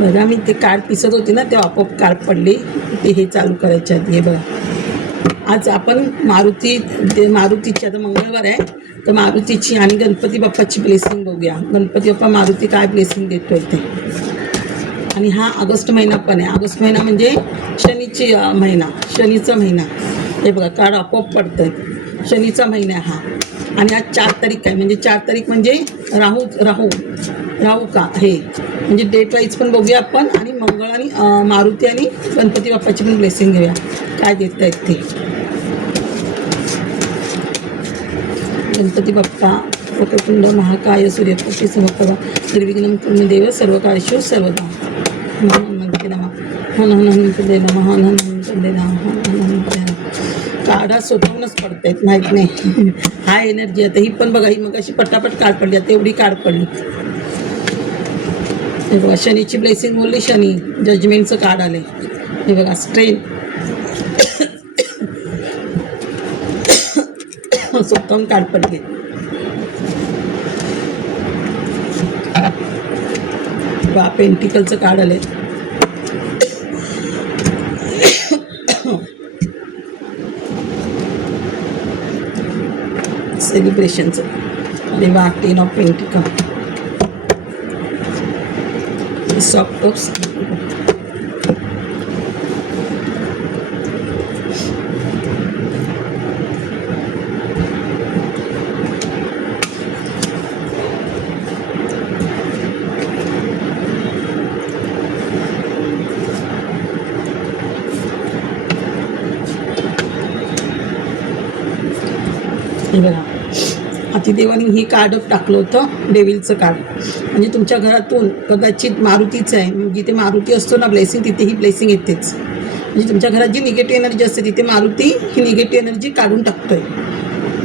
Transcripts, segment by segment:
बघा मी ते कार्ड पिसत होते ना ते आपोआप कार्ड पडले ते हे चालू करायच्या आधी. हे बघा आज आपण मारुतीची आता मंगळवार आहे तर मारुतीची आणि गणपती बाप्पाची ब्लेसिंग बघूया. गणपती बाप्पा मारुती काय ब्लेसिंग देतोय ते. आणि हा ऑगस्ट महिना पण आहे. ऑगस्ट महिना म्हणजे शनीचा महिना. हे बघा कार्ड आपोआप पडतं आहे. शनीचा महिना आहे हा. आणि आज 4 तारीख आहे म्हणजे 4 तारीख म्हणजे राहू का हे म्हणजे डेट वाईज पण बघूया आपण. आणि मंगळ आणि मारुती आणि गणपती बाप्पाची पण ब्लेसिंग घेऊया काय देत आहेत ते. गणपती बाप्पा वक्रतुंड महाकाय सूर्यकोटी समप्रभा निर्विघ्नं कुरु देव सर्व कार्येषु सर्वदा. हनुमंते नमः. हनुमंते नमः. हनुमंते नमः. काढा स्वतःहूनच पडतायत माहीत नाही. हा एनर्जी आता ही पण बघा ही मग अशी पटापट कार्ड पडली आता एवढी कार्ड पडली. हे बघा शनीची ब्लेसिंग बोलली. शनी जजमेंटचं कार्ड आले. हे बघा स्ट्रेंथ स्वतःहून कार्ड पडले. पेंटिकलचं कार्ड आले. सेलिब्रेशनचं देवा 10 ऑफ पेंटिकल. सॉफ्ट कप्स हे बघा अतिदेवाने ही कार्ड टाकलं होतं डेविलचं कार्ड. म्हणजे तुमच्या घरातून कदाचित मारुतीचं आहे जिथे मारुती असतो ना ब्लेसिंग तिथे ही ब्लेसिंग येतेच. म्हणजे तुमच्या घरात जी निगेटिव्ह एनर्जी असते तिथे मारुती ही निगेटिव्ह एनर्जी काढून टाकतोय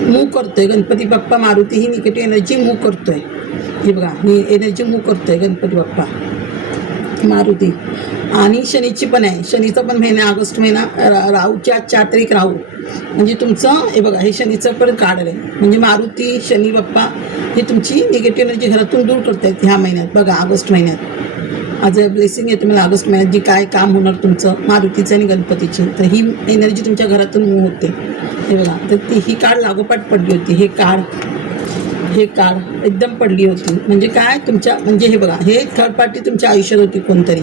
मूव्ह करतोय. गणपती बाप्पा मारुती ही निगेटिव्ह एनर्जी मूव्ह करतोय. हे बघा ही एनर्जी मूव्ह करतोय गणपती बाप्पा मारुती. आणि शनीची पण आहे. शनीचा पण महिना ऑगस्ट महिना. राहूची आज 4 तारीख राहू म्हणजे तुमचं हे बघा हे शनीचं पण कार्ड आहे. म्हणजे मारुती शनी बाप्पा हे तुमची निगेटिव्ह एनर्जी घरातून दूर करतायत ह्या महिन्यात. बघा ऑगस्ट महिन्यात आज ब्लेसिंग आहे तुम्हाला ऑगस्ट महिन्यात जी काय काम होणार तुमचं मारुतीचं आणि गणपतीची तर ही एनर्जी तुमच्या घरातून मूव्ह होते. हे बघा तर ती ही कार्ड लागोपाठ पडली होती. हे कार्ड एकदम पडली होती. म्हणजे काय तुमच्या म्हणजे हे बघा हे थर्ड पार्टी तुमच्या आयुष्यात होती. कोणतरी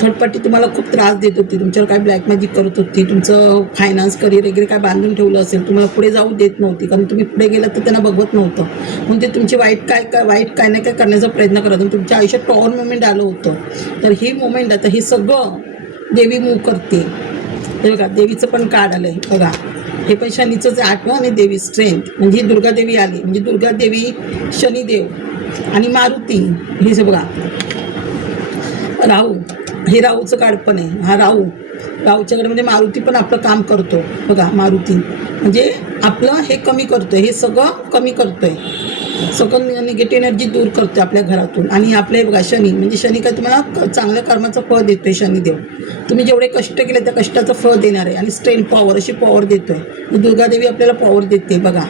थर्ड पार्टी तुम्हाला खूप त्रास देत होती. तुमच्यावर काय ब्लॅक मॅजिक करत होती. तुमचं फायनान्स करिअर वगैरे काय बांधून ठेवलं असेल. तुम्हाला पुढे जाऊ देत नव्हती कारण तुम्ही पुढे गेलात तर त्यांना बघवत नव्हतं. म्हणून ते तुमची वाईट काय नाही काय करण्याचा प्रयत्न करत होते. तुमच्या आयुष्यात पॉवर मुवमेंट आलं होतं. तर ही मुवमेंट आता हे सगळं देवी मूव्ह करते. हे बघा देवीचं पण कार्ड आलं आहे. बघा हे पण शनीचंच 8 आणि देवी स्ट्रेंथ म्हणजे ही दुर्गादेवी आली. म्हणजे दुर्गादेवी शनिदेव आणि मारुती हे बघा राहू हे राहूचं कार्ड पण आहे. हा राहूच्याकडे म्हणजे मारुती पण आपलं काम करतो. बघा मारुती म्हणजे आपलं हे कमी करतोय. हे सगळं कमी करतोय. सगळं निगेटिव्ह एनर्जी दूर करतोय आपल्या घरातून. आणि आपले बघा शनी म्हणजे शनी काय तुम्हाला चांगल्या कर्माचं फळ देतोय. शनिदेव तुम्ही जेवढे कष्ट केले त्या कष्टाचं फळ देणार आहे. आणि स्ट्रेंथ पॉवर अशी पॉवर देतोय. दुर्गादेवी आपल्याला पॉवर देते. बघा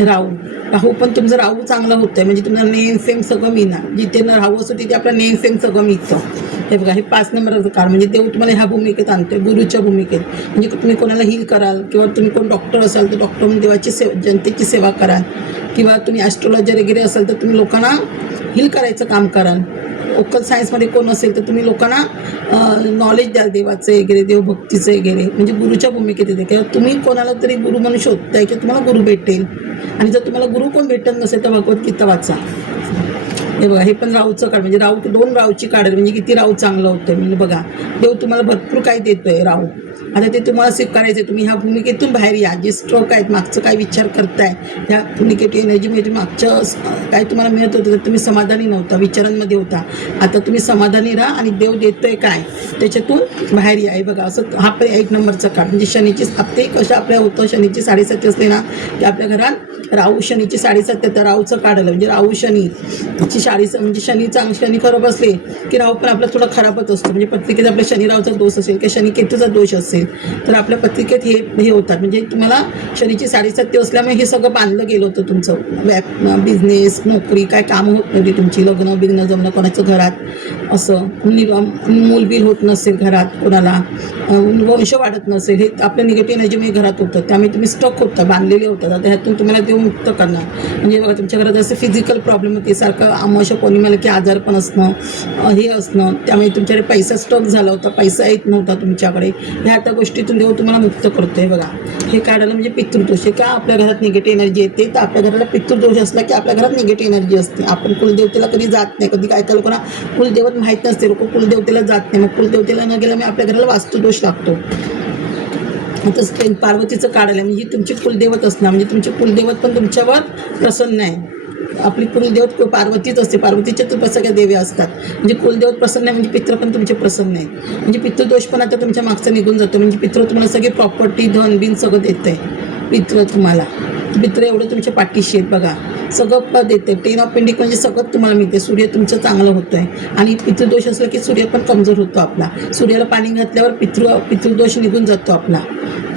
राहू पण तुमचं राहू चांगलं होतं आहे. म्हणजे तुम्हाला नेम फेम सगळं मिळणार. जिथे न राहू असतो तिथे आपलं नेम फेम सगळं मिळतं. हे बघा हे 5 नंबरचं कार्ड म्हणजे देव तुम्हाला ह्या भूमिकेत आणतोय गुरुच्या भूमिकेत. म्हणजे तुम्ही कोणाला हील कराल किंवा तुम्ही कोण डॉक्टर असाल तर डॉक्टर म्हणून देवाची जनतेची सेवा कराल. किंवा तुम्ही ॲस्ट्रोलॉजर वगैरे असाल तर तुम्ही लोकांना हील करायचं काम कराल. ओकल सायन्समध्ये कोण असेल तर तुम्ही लोकांना नॉलेज द्याल देवाचं वगैरे देवभक्तीचं वगैरे. म्हणजे गुरुच्या भूमिकेत येते किंवा तुम्ही कोणाला तरी गुरु म्हणून शोधताय की तुम्हाला गुरु भेटेल. आणि जर तुम्हाला गुरु कोण भेटत नसेल तर भगवद्गीता वाचा. हे बघा हे पण राहूचं कार्ड म्हणजे 2 राहूची कार्ड म्हणजे किती राहू चांगलं होतं. म्हणजे बघा देव तुम्हाला भरपूर काही देतोय राहू. आता ते तुम्हाला स्वीकारायचं आहे. तुम्ही ह्या भूमिकेतून बाहेर या. जे स्ट्रोक आहेत मागचं काय विचार करताय ह्या निगेटिव्ह एनर्जीमध्ये मागचं काय तुम्हाला मिळत होतं तर तुम्ही समाधानी नव्हता विचारांमध्ये होता. आता तुम्ही समाधानी राहा आणि देव देतोय काय त्याच्यातून बाहेर या. हे बघा असं हा पण 1 नंबरचा कार्ड म्हणजे शनीची हप्ते कसं आपल्या होतं. शनीची 7.5 असते ना की आपल्या घरात राहू शनीची 7.5 राहूचं कार्ड आलं म्हणजे राहू शनी म्हणजे शनी खराब असले की राहू पण आपला थोडा खराबच असतो. म्हणजे पत्रिकेत आपल्या शनी राहूचा दोष असेल किंवा शनी केतूचा दोष असेल तर आपल्या पत्रिकेत हे होतात. म्हणजे तुम्हाला शनीची 7.5 असल्यामुळे हे सगळं बांधलं गेलं होतं तुमचं बिझनेस नोकरी काय कामं होत नव्हती तुमची, लग्न बिग्न जमणं कोणाचं घरात असं, मूलबिल होत नसेल घरात कोणाला, वंश वाढत नसेल, हे आपल्या निगेटिव्ह एनर्जीमुळे घरात होतं. त्यामुळे तुम्ही स्टक होता, बांधलेले होतात. आता ह्यातून तुम्हाला देव मुक्त करणार. म्हणजे बघा तुमच्या घरात असं फिजिकल प्रॉब्लेम होते, सारखं अमावस्या पौर्णिमेला की आजार पण असणं, हे असणं, त्यामुळे तुमच्याकडे पैसा स्टक झाला होता, पैसा येत नव्हता तुमच्याकडे. ह्या त्या गोष्टीतून देव तुम्हाला मुक्त करतो आहे. बघा हे काढायला म्हणजे पितृदोष. हे का आपल्या घरात निगेटिव्ह एनर्जी येते तर आपल्या घराला पितृदोष असला की आपल्या घरात निगेटिव्ह एनर्जी असते. आपण कुलदेवतेला कधी जात नाही. कधी काय काय लोकांना कुलदेवत माहीत नसते, लोक कुलदेवतेला जात नाही. मग कुलदेवतेला न गेल्यामुळे आपल्या घराला वास्तुदोष लागतो. तसं पार्वतीचं काढायला म्हणजे तुमची कुलदेवत असणार, म्हणजे तुमचे कुलदेवत पण तुमच्यावर प्रसन्न आहे. आपली कुलदेवत पार्वतीच असते, पार्वतीच्या तर सगळ्या देवी असतात. म्हणजे कुलदेवत प्रसन्न आहे म्हणजे पित्र पण तुमचे प्रसन्न आहे. म्हणजे पितृदोष पण आता तुमच्या मागचा निघून जातो. म्हणजे पित्र तुम्हाला सगळी प्रॉपर्टी धन बिन सगळं देतं आहे. पित्र तुम्हाला पित्र एवढं तुमच्या पाठीशी आहेत. बघा सगळं देते. 10 ऑफ पेंटिकल म्हणजे सगळं तुम्हाला मिळते. सूर्य तुमचं चांगलं होतं आहे. आणि पितृदोष असलं की सूर्य पण कमजोर होतो आपला. सूर्याला पाणी घातल्यावर पितृदोष निघून जातो आपला.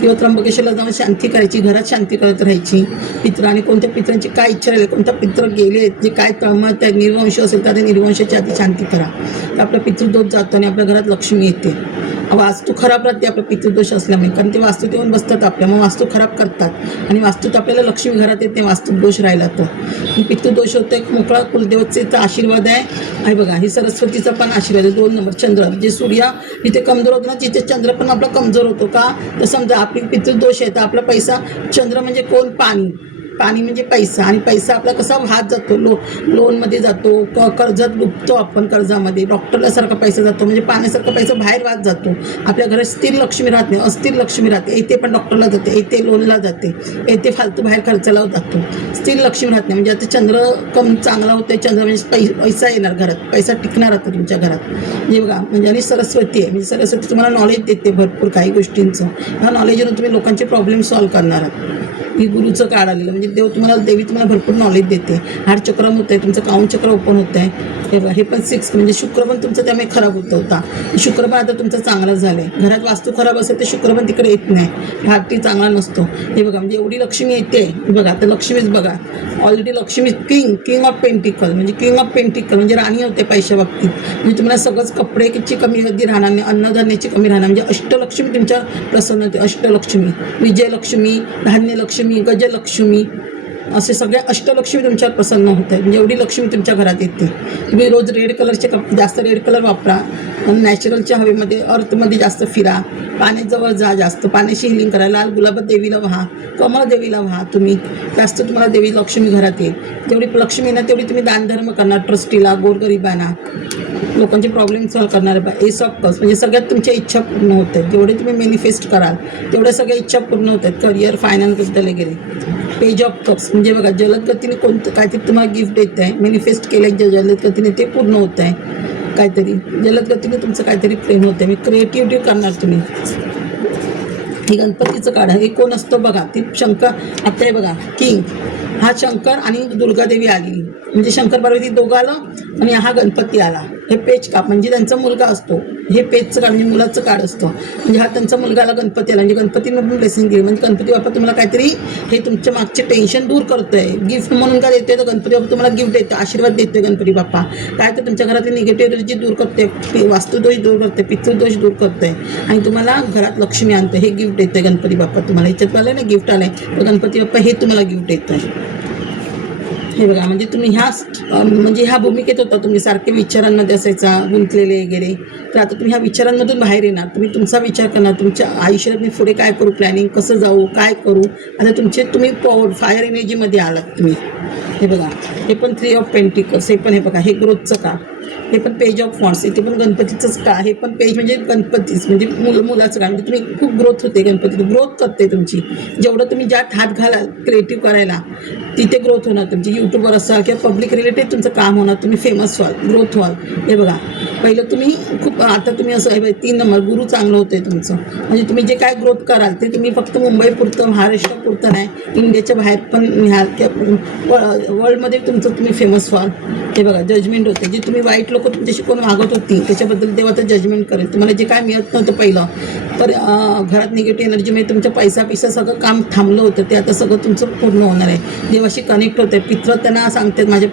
किंवा त्र्यंबकेश्वरला जाऊन शांती करायची, घरात शांती करत राहायची. पित्र आणि कोणत्या पित्रांची काय इच्छा राहिली, कोणत्या पित्र गेले, जे काय तळमळ त्या निर्वंश असेल तर त्या निर्वंशाची आधी शांती करा. तर आपला पितृदोष जातो आणि आपल्या घरात लक्ष्मी येते. वास्तू खराब राहते आपला पितृदोष असल्यामुळे, कारण ते वास्तूत येऊन बसतात आपल्या, मग वास्तू खराब करतात. आणि वास्तूत आपल्याला लक्ष्मी घरात येते, वास्तुदोष राहिला तर पितृदोष होतो. एक मोकळा कुलदेवतेचा आशीर्वाद आहे. आणि बघा ही सरस्वतीचा पण आशीर्वाद आहे. 2 नंबर चंद्र, जे सूर्य जिथे कमजोर होतो ना तिथे चंद्र पण आपला कमजोर होतो का, तर समजा आपली पितृदोष आहे तर आपला पैसा, चंद्र म्हणजे कोण, पाणी म्हणजे पैसा. आणि पैसा आपला कसा वाहत जातो, लोनमध्ये जातो, कर्जात डुबतो आपण, कर्जामध्ये डॉक्टरला सारखा पैसा जातो. म्हणजे पाण्यासारखा पैसा बाहेर वाहत जातो. आपल्या घरात स्थिर लक्ष्मी राहत नाही, अस्थिर लक्ष्मी राहते. येते पण डॉक्टरला जाते, येते लोनला जाते, येते फालतू बाहेर खर्चाला जातो. स्थिर लक्ष्मी राहत नाही. म्हणजे आता चंद्र चांगला होतं, चंद्र म्हणजे पैसा येणार घरात, पैसा टिकणार आता तुमच्या घरात. म्हणजे बघा म्हणजे आणि सरस्वती आहे. म्हणजे सरस्वती तुम्हाला नॉलेज देते भरपूर काही गोष्टींचं. ह्या नॉलेजवरून तुम्ही लोकांचे प्रॉब्लेम सॉल्व्ह करणार आहात. ही गुरुचं काढ आलेलं म्हणजे देवी तुम्हाला भरपूर नॉलेज देते. हार्ट चक्र होतं आहे, तुमचं काउंट चक्र ओपन होतं आहे. हे पण 6 म्हणजे शुक्र पण तुमचं त्यामुळे खराब होता. शुक्र पण आता तुमचं चांगलं झालं आहे. घरात वास्तू खराब असेल तर शुक्र पण तिकडे येत नाही, हार्टही चांगला नसतो. हे बघा म्हणजे एवढी लक्ष्मी येते. बघा आता लक्ष्मीच बघा already Lakshmi king of pentacle, म्हणजे किंग ऑफ पेंटिकल म्हणजे राणी होते पैशा बाबतीत. म्हणजे तुम्हाला सगळंच कपड्याची कमी कधी राहणार नाही, अन्नधान्याची कमी राहणार. म्हणजे अष्टलक्ष्मी तुमच्या प्रसन्न होते. अष्टलक्ष्मी, विजयलक्ष्मी, धान्यलक्ष्मी, गजलक्ष्मी, असे सगळ्या अष्टलक्ष्मी तुमच्यावर प्रसन्न होत आहे. म्हणजे एवढी लक्ष्मी तुमच्या घरात येते. तुम्ही रोज रेड कलरचे जास्त रेड कलर वापरा. नॅचरलच्या हवेमध्ये अर्थमध्ये जास्त फिरा, पाण्याजवळ जा, जास्त पाण्याची हिलिंग करा. लाल गुलाब देवीला व्हा, कमळ देवीला व्हा. तुम्ही जास्त तुम्हाला देवी लक्ष्मी घरात येईल. जेवढी लक्ष्मी येणार तेवढी तुम्ही दानधर्म करणार, ट्रस्टीला, गोरगरिबांना, लोकांचे प्रॉब्लेम सॉल्व्ह करणार. एस ऑफ कप्स म्हणजे सगळ्यात तुमच्या इच्छा पूर्ण होत आहेत. जेवढे तुम्ही मॅनिफेस्ट कराल तेवढ्या सगळ्या इच्छा पूर्ण होत आहेत. करिअर, फायनान्सबद्दल वगैरे. पेज ऑफ कप्स म्हणजे बघा जलदगतीने कोणतं काहीतरी तुम्हाला गिफ्ट येत आहे, मॅनिफेस्ट केलं जे जलदगतीने ते पूर्ण होत आहे. काहीतरी जलदगतीने तुमचं काहीतरी प्रेम होतं आहे. मी क्रिएटिव्हिटी करणार तुम्ही. हे गणपतीचं काढा. हे कोण असतं बघा, ती शंकर. आता हे बघा किंग, हा शंकर आणि दुर्गादेवी आली. म्हणजे शंकर पार्वती दोघं आलं आणि हा गणपती आला. हे पेज काप म्हणजे त्यांचा मुलगा असतो. हे पेजचं काढ म्हणजे मुलाचं काढ असतं. म्हणजे हा त्यांचा मुलगा आला, गणपती आला. म्हणजे गणपतीनं पण ब्लेसिंग दिली. म्हणजे गणपती बाप्पा तुम्हाला काहीतरी हे तुमच्या मागचे टेन्शन दूर करतोय. गिफ्ट म्हणून काय देतोय तर गणपती बाप्पा तुम्हाला गिफ्ट देतो, आशीर्वाद देतोय गणपती बाप्पा. काय तर तुमच्या घरातली निगेटिव्ह एनर्जी दूर करते, वास्तुदोष दूर करते, पितृदोष दूर करते आणि तुम्हाला घरात लक्ष्मी आणतं. हे गिफ्ट देतोय गणपती बाप्पा तुम्हाला. ह्याच्यात आलं ना गिफ्ट आलंय तर गणपती बाप्पा हे तुम्हाला गिफ्ट देतोय. हे बघा म्हणजे तुम्ही ह्या भूमिकेत होता, तुम्ही सारखे विचारांमध्ये असायचा गुंतलेले वगैरे. तर आता तुम्ही ह्या विचारांमधून बाहेर येणार. तुम्ही तुमचा विचार करणार, तुमच्या आयुष्यात मी पुढे काय करू, प्लॅनिंग कसं जाऊ, काय करू. आता तुम्ही फायर एनर्जीमध्ये आलात तुम्ही. हे बघा हे पण 3 ऑफ पेंटिकल्स. हे पण हे बघा हे ग्रोथचं का, हे पण पेज ऑफ वॉन्ड्स. इथे पण गणपतीचंच का, हे पण पेज म्हणजे गणपतीच म्हणजे मुलाचं का. म्हणजे तुम्ही खूप ग्रोथ होते, गणपती ग्रोथ करते तुमची. जेवढं तुम्ही ज्यात हात घालाल क्रिएटिव्ह करायला तिथे ग्रोथ होणार तुमची. यूट्यूबवर असाल किंवा पब्लिक रिलेटेड तुमचं काम होणार, तुम्ही फेमस व्हाल, ग्रोथ व्हाल. हे बघा, पहिलं तुम्ही खूप, आता तुम्ही असं आहे 3 नंबर गुरु चांगलं होतं आहे तुमचं. म्हणजे तुम्ही जे काय ग्रोथ कराल ते तुम्ही फक्त मुंबईपुरतं, महाराष्ट्रापुरतं नाही, इंडियाच्या बाहेर पण न्याल किंवा वर्ल्डमध्ये तुमचं तुम्ही फेमस व्हाल. हे बघा, जजमेंट होते. जे तुम्ही वाईट लोक तुमच्याशी कोण वागत होती त्याच्याबद्दल देवा तर जजमेंट करेल. तुम्हाला जे काय मिळत नव्हतं पहिलं, तर घरात निगेटिव्ह एनर्जीमध्ये तुमच्या पैसा सगळं काम थांबलं होतं, ते आता सगळं तुमचं पूर्ण होणार आहे. देवाशी कनेक्ट होते. पित्र त्यांना सांगतात माझ्या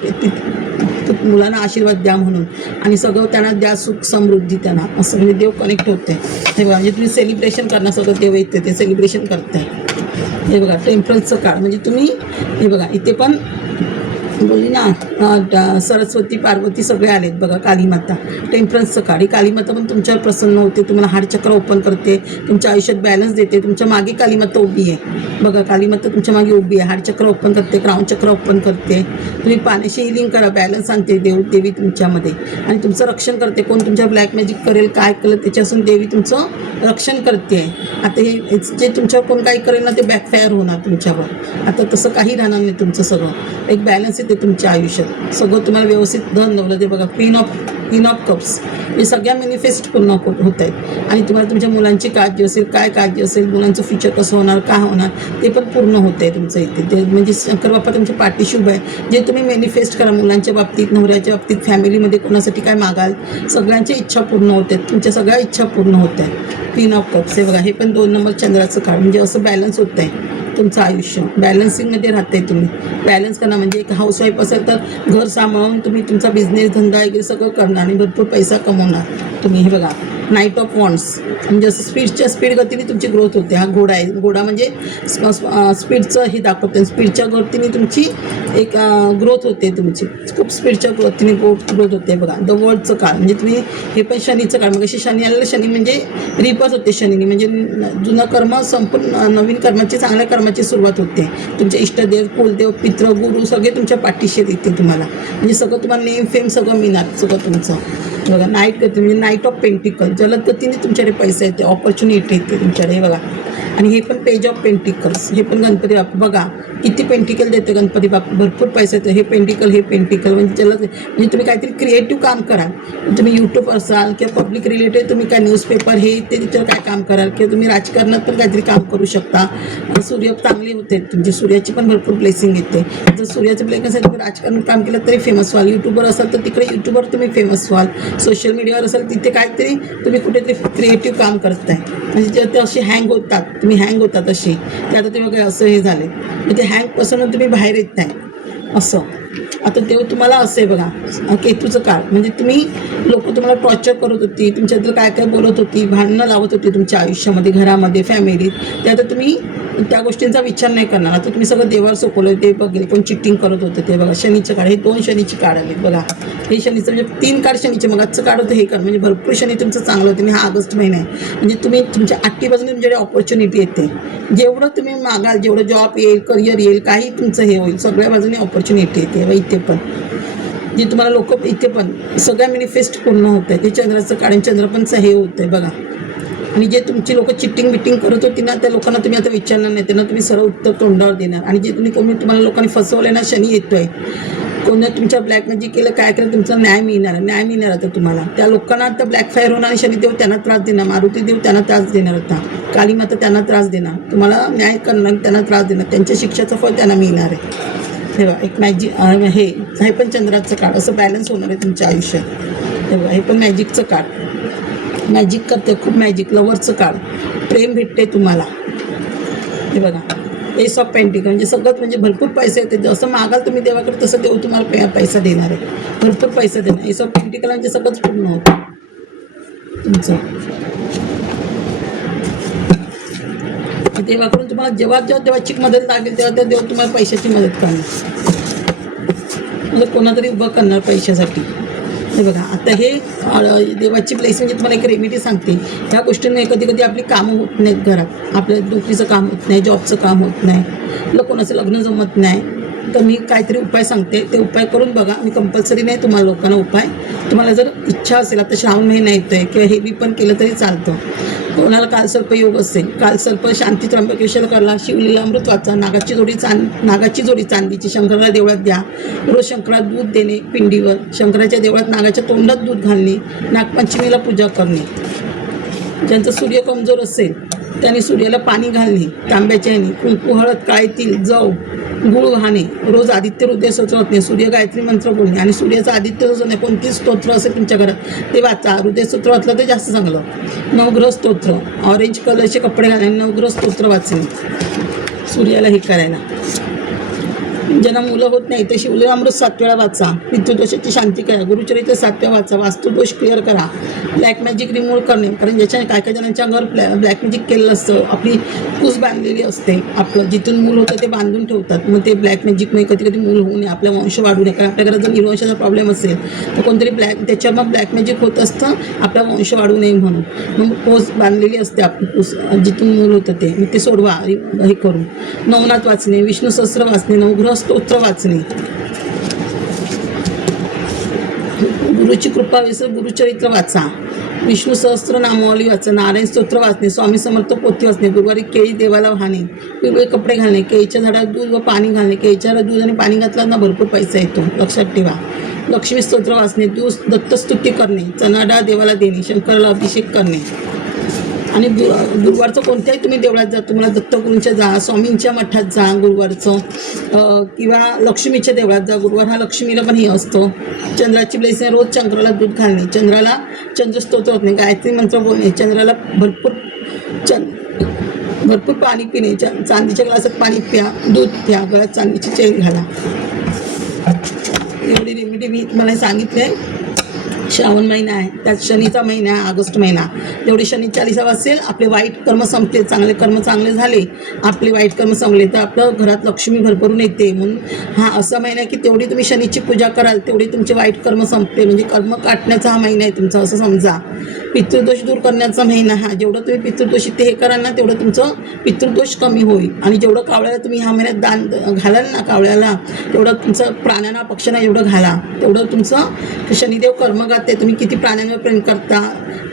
मुलांना आशीर्वाद द्या म्हणून, आणि सगळं त्यांना द्या, सुख समृद्धी त्यांना, असं म्हणजे देव कनेक्ट होते. हे बघा, म्हणजे तुम्ही सेलिब्रेशन करणं, सगळं देव येते ते सेलिब्रेशन करते. हे बघा, टेम्परन्सचं काळ म्हणजे तुम्ही, हे बघा इथे पण बोलली ना, सरस्वती पार्वती सगळे आलेत बघा. कालीमाता, टेम्परन्सचं काळ. ही कालीमाता पण तुमच्यावर प्रसन्न होते, तुम्हाला हार्टचक्र ओपन करते, तुमच्या आयुष्यात बॅलन्स देते. तुमच्या मागे कालीमाता उभी आहे बघा, कालीमाता तुमच्या मागे उभी आहे, हार्टचक्र ओपन करते, क्राऊन चक्र ओपन करते. तुम्ही पाण्याशी हिलिंग करा, बॅलन्स आणते देवी तुमच्यामध्ये, आणि तुमचं रक्षण करते. कोण तुमच्या ब्लॅक मॅजिक करेल, काय करेल, त्याच्यापासून देवी तुमचं रक्षण करते. आता हे जे तुमच्यावर कोण काही करेल ना, ते बॅकफायर होणार तुमच्यावर. आता तसं काही राहणार नाही, तुमचं सगळं एक बॅलन्स येते तुमच्या आयुष्यात, सगळं तुम्हाला व्यवस्थित धन दौलत. ते बघा, क्वीन ऑफ कप्स, हे सगळ्या मॅनिफेस्ट पूर्ण होत आहेत. आणि तुम्हाला तुमच्या मुलांची काळजी असेल, काय काळजी असेल, मुलांचं फ्युचर कसं होणार, काय होणार, ते पण पूर्ण होत आहे तुमचं इथे. ते म्हणजे शंकर बाप्पा तुमच्या पाठीशी उभं आहे. जे तुम्ही मॅनिफेस्ट करा मुलांच्या बाबतीत, नवऱ्याच्या बाबतीत, फॅमिलीमध्ये कोणासाठी काय मागाल, सगळ्यांच्या इच्छा पूर्ण होत आहेत, तुमच्या सगळ्या इच्छा पूर्ण होत आहेत. क्वीन ऑफ कप्स, हे बघा, हे पण 2 नंबर चंद्राचं काळ. म्हणजे असं बॅलन्स होत आहे तुमचं आयुष्य, बॅलन्सिंगमध्ये राहते तुम्ही. बॅलन्स करणं म्हणजे एक हाऊसवाईफ असेल तर घर सांभाळून तुम्ही तुमचा बिझनेस, धंदा वगैरे सगळं करणार आणि भरपूर पैसा कमवणार तुम्ही. हे बघा, नाईट ऑफ वॉन्ड्स, म्हणजे असं स्पीड गतीने तुमची ग्रोथ होते. हा घोडा आहे, घोडा म्हणजे स्पीडचं हे दाखवते, स्पीडच्या गतीने तुमची एक ग्रोथ होते तुमची, खूप स्पीडच्या गतीने ग्रोथ होते. बघा, द वर्ल्डचं काळ म्हणजे तुम्ही, हे पण शनीचं काळ. मग अशी शनी आलेलं, शनी म्हणजे रिपच होते शनीने, म्हणजे जुनं कर्म संपूर्ण नवीन कर्माची, चांगल्या कर्माची सुरुवात होते. तुमचे इष्टदेव, कुलदेव, पित्र, गुरु सगळे तुमच्या पाठीशी येते तुम्हाला. म्हणजे सगळं तुम्हाला नेम फेम सगळं मिळणार सगळं तुमचं. बघा, नाईट गती म्हणजे नाईट ऑफ पेंटिकल, जलद गतीने तुमच्याकडे पैसा येते, ऑपॉर्च्युनिटी येते तुमच्याकडे. बघा, आणि हे पण पेज ऑफ पेंटिकल्स, हे पण गणपती बाप्पा. बघा किती पेंटिकल देते गणपती बाप्पा, भरपूर पैसा येतो. हे पेंटिकल म्हणजे जलद, म्हणजे तुम्ही काहीतरी क्रिएटिव्ह काम कराल. तुम्ही यूट्यूब असाल किंवा पब्लिक रिलेटेड, तुम्ही काय न्यूजपेपर हे ते तिच्यावर काय काम कराल, किंवा तुम्ही राजकारणात पण काहीतरी काम करू शकता. सूर्य चांगले होते तुमचे, सूर्याची पण भरपूर ब्लेसिंग येते. जर सूर्याचं ब्लेसिंग असेल, तुम्ही राजकारणात काम केलं तरी फेमस व्हाल. यूट्यूबर असाल तर तिकडे यूट्यूबवर तुम्ही फेमस व्हाल. सोशल मीडियावर असाल तिथे काहीतरी तुम्ही कुठेतरी क्रिएटिव्ह काम करताय. म्हणजे जर ते असे हँग होतात, तुम्ही हँग होतात असे, ते आता तेव्हा काय असं हे झाले, म्हणजे हँगपासून तुम्ही बाहेर येत नाही असं. आता तेव्हा तुम्हाला असं आहे बघा, केतूचं काळ म्हणजे तुम्ही लोक तुम्हाला टॉर्चर करत होती, तुमच्याबद्दल काय काय बोलत होती, भांडणं लावत होती तुमच्या आयुष्यामध्ये, घरामध्ये, फॅमिलीत. ते आता तुम्ही त्या गोष्टींचा विचार नाही करणार. आता तुम्ही सगळं देवावर सोपवलं. ते बघेल कोण चिटिंग करत होतं ते बघा, शनीचं काळ. हे 2 शनीची काळ आले बघा. हे शनीचं म्हणजे 3 काळ शनीचे, मग आजचं काळ होतं हे काळ. म्हणजे भरपूर शनी तुमचं चांगलं होतं. आणि हा ऑगस्ट महिना आहे, म्हणजे तुम्ही तुमच्या 8 बाजूने तुमच्याकडे ऑपॉर्च्युनिटी येते. जेवढं तुम्ही मागाल, जेवढं जॉब येईल, करिअर येईल, काही तुमचं हे होईल, सगळ्या बाजूने ऑपॉर्च्युनिटी येते. इथे पण जे तुम्हाला लोक, इथे पण सगळ्या मॅनिफेस्ट पूर्ण होत आहे. ते चंद्राचं काळ, चंद्र पण हे होतं आहे बघा. आणि जे तुमची लोक चिटिंग बिटिंग करत होती ना, त्या लोकांना तुम्ही आता विचारणार नाही, त्यांना तुम्ही सर्व उत्तर तोंडावर देणार. आणि जे तुम्हाला लोकांनी फसवलं ना, शनी येतो आहे, कोणी तुमच्या ब्लॅक मॅजिक केलं, काय केलं, तुमचा न्याय मिळणार आता तुम्हाला. त्या लोकांना आता ब्लॅक फायर होणार, आणि शनिदेव त्यांना त्रास देणार, मारुती देव त्यांना त्रास देणार, आता कालीमाता त्यांना त्रास देणार, तुम्हाला न्याय करणार, त्यांना त्रास देणार, त्यांच्या शिक्षाचं फळ त्यांना मिळणार आहे. हे बघा, एक मॅजिक, हे पण चंद्राचं काळ, असं बॅलन्स होणार आहे तुमच्या आयुष्यात. हे बघा, हे पण मॅजिकचं काळ, मॅजिक करते खूप, मॅजिक लवर्सचं काळ, प्रेम भेटते तुम्हाला. हे बघा, एस ऑफ पेंटिकल म्हणजे सगळंच, म्हणजे भरपूर पैसे येते. जसं मागाल तुम्ही देवाकडे तसं देव तुम्हाला पैसा देणार आहे, भरपूर पैसा देणार. एस ऑफ पेंटिकल म्हणजे सगळंच पूर्ण होतं तुमचं. देवाकडून तुम्हाला जेव्हा देवाची मदत लागेल तेव्हा देव तुम्हाला पैशाची मदत करणार, म्हणजे कोणातरी उभं करणार पैशासाठी. हे बघा, आता हे देवाची ब्लेसिंग म्हणजे तुम्हाला एक रेमेडी सांगते. ह्या गोष्टींना कधी कधी आपली कामं होत नाहीत घरात, आपल्या नोकरीचं काम होत नाही, जॉबचं काम होत नाही, कोणाचं लग्न जमत नाही, तर मी काहीतरी उपाय सांगते, ते उपाय करून बघा. मी कंपल्सरी नाही तुम्हाला लोकांना उपाय, तुम्हाला जर इच्छा असेल, आता श्रावण महिना येतो आहे किंवा हेवी पण केलं तरी चालतं. कोणाला कालसर्प योग असेल, कालसर्प शांती त्र्यंबकेश्वर करला, शिवलीला अमृत वाचा, नागाची जोडी चांदीची शंकराला देवळात द्या. रोज शंकराला दूध देणे पिंडीवर, शंकराच्या देवळात नागाच्या तोंडात दूध घालणे, नागपंचमीला पूजा करणे. ज्यांचं सूर्य कमजोर असेल त्याने सूर्याला पाणी घालणे तांब्याच्या ह्याने, कुंकू, हळद, काळे तीळ, जव, गुळ वाहणे, रोज आदित्य हृदय स्तोत्र वाचणे, सूर्य गायत्री मंत्र बोलणे आणि सूर्याचं आदित्य नाही कोणतीही स्तोत्र असेल तुमच्या घरात ते वाचा. हृदय स्तोत्र वाचलं तर जास्त चांगलं. नवग्रह स्तोत्र, ऑरेंज कलरचे कपडे घालणे, नवग्रह स्तोत्र वाचणे, सूर्याला हे करायला. ज्यांना मुलं होत नाही ते शिवलीला अमृत 7 वेळा वाचा, पितृदोषाची शांती करा, गुरुचरित्र 7 वेळा वाचा, वास्तुदोष क्लिअर करा, ब्लॅक मॅजिक रिमूव्ह करणे. कारण ज्याच्याने काय काय जणांच्या अंगावर ब्लॅक मॅजिक केलेलं असतं, आपली कूस बांधलेली असते, आपलं जिथून मूल होतं ते बांधून ठेवतात. मग ते ब्लॅक मॅजिकमुळे कधी कधी मूल होऊ नये, आपला वंश वाढू नये. कारण आपल्या घरात जर निर्वंशाचा प्रॉब्लेम असेल तर कोणतरी त्याच्यावर मग ब्लॅक मॅजिक होत असतं, आपला वंश वाढू नये म्हणून. मग कूस बांधलेली असते आपली कूस, जिथून मूल होतं ते, मग ते सोडवा हे करून. नवनाथ वाचणे, विष्णू सहस्त्र वाचणे, नवग्रह स्तोत्र वाचणे, गुरुची कृपा विसर गुरुचरित्र वाचा, विष्णू सहस्त्र नामावली वाचा, नारायण स्तोत्र वाचणे, स्वामी समर्थ पोथी वाचणे, गुरुवारी केळी देवाला वाहणे, पिवळे कपडे घालणे, केळीच्या झाडात दूध व पाणी घालणे. केळीच्या दूध आणि पाणी घातलं ना भरपूर पैसा येतो, लक्षात ठेवा. लक्ष्मी स्तोत्र वाचणे, दत्तस्तुती करणे, चणा डाळ देवाला देणे, शंकराला अभिषेक करणे. आणि गुरुवारचं कोणत्याही तुम्ही देवळात जा, तुम्हाला दत्तगुरूंच्या जा, स्वामींच्या मठात जा गुरुवारचं, किंवा लक्ष्मीच्या देवळात जा. गुरुवार हा लक्ष्मीला पण हे असतो. चंद्राची ब्लेसिंग, रोज चंद्राला दूध घालणे, चंद्राला चंद्रस्तोत्र होत नाही, गायत्री मंत्र बोलणे, चंद्राला भरपूर पाणी पिणे, चांदीच्या ग्लासात पाणी प्या, दूध प्या, गळ्यात चांदीची चेन घाला. एवढी रेमेडी मी तुम्हाला सांगितली आहे. श्रावण महिना आहे, त्यात शनीचा महिना आहे, ऑगस्ट महिना. तेवढी शनी 40 असेल, आपले वाईट कर्म संपले, चांगले कर्म चांगले झाले, आपले वाईट कर्म संपले तर आपलं घरात लक्ष्मी भरभरून येते. म्हणून हा असा महिना आहे की तेवढी तुम्ही शनीची पूजा कराल तेवढी तुमचे वाईट कर्म संपते. म्हणजे कर्म काटण्याचा हा महिना आहे तुमचा, असं समजा. पितृदोष दूर करण्याचा महिना हा. जेवढं तुम्ही पितृदोषी ते हे कराल ना तेवढं तुमचं पितृदोष कमी होईल. आणि जेवढं कावळ्याला तुम्ही ह्या महिन्यात दान घालाल ना कावळ्याला, तेवढं तुमचं प्राण्यांना पक्ष्यांना एवढं घाला, तेवढं तुमचं शनिदेव कर्मगात आहे. तुम्ही किती प्राण्यांवर प्रेम करता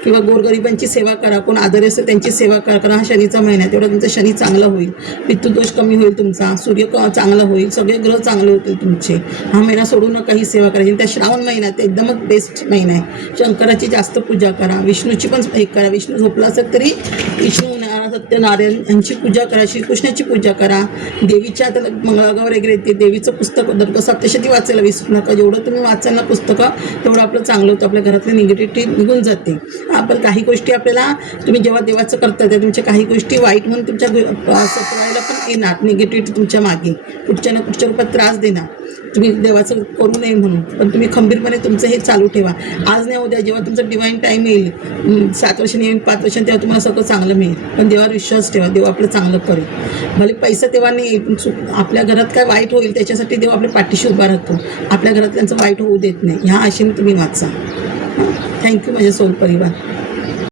किंवा गोरगरिबांची सेवा करा, कोण आजारी असेल त्यांची सेवा करा, कारण हा शनीचा महिना आहे. तेवढा तुमचा शनी चांगला होईल, पितृदोष कमी होईल तुमचा, सूर्य चांगला होईल, सगळे ग्रह चांगले होतील तुमचे. हा महिना सोडू नका ही सेवा करायची. त्या श्रावण महिन्यात एकदमच बेस्ट महिना आहे. शंकराची जास्त पूजा करा, विष्णूची पण हे करा. विष्णू झोपला असेल तरी विष्णू सत्यनारायण यांची पूजा करा, श्रीकृष्णाची पूजा करा. देवीच्या आता मंगळागौर वगैरे येते, देवीचं पुस्तक दुर्गा सप्तशती वाचायला विसरू नका. जेवढं तुम्ही वाचाल ना पुस्तकं तेवढं आपलं चांगलं होतं, आपल्या घरातली निगेटिव्हिटी निघून जाते. आपण काही गोष्टी आपल्याला तुम्ही जेव्हा देवाचं करता त्या तुमच्या काही गोष्टी वाईट म्हणून तुमच्या सतरायला पण येणार, निगेटिव्हिटी तुमच्या मागे कुठच्या ना कुठच्या रूपात त्रास देणार. तुम्ही देवाचं करू नये म्हणून, पण तुम्ही खंबीरपणे तुमचं हे चालू ठेवा. आज नाही उद्या जेव्हा तुमचं डिवाईन टाईम येईल, 7 वर्षांनी येईल, 5 वर्षांनी, तेव्हा तुम्हाला सगळं चांगलं मिळेल. पण देवावर विश्वास ठेवा, देव आपलं चांगलं करेल. भले पैसा तेव्हा नाही येईल, पण आपल्या घरात काय वाईट होईल त्याच्यासाठी देव आपल्या पाठीशी उभा राहतो. आपल्या घरातल्यांचं वाईट होऊ देत नाही. ह्या आशेने तुम्ही वाचा. थँक्यू माझे सोल परिवार.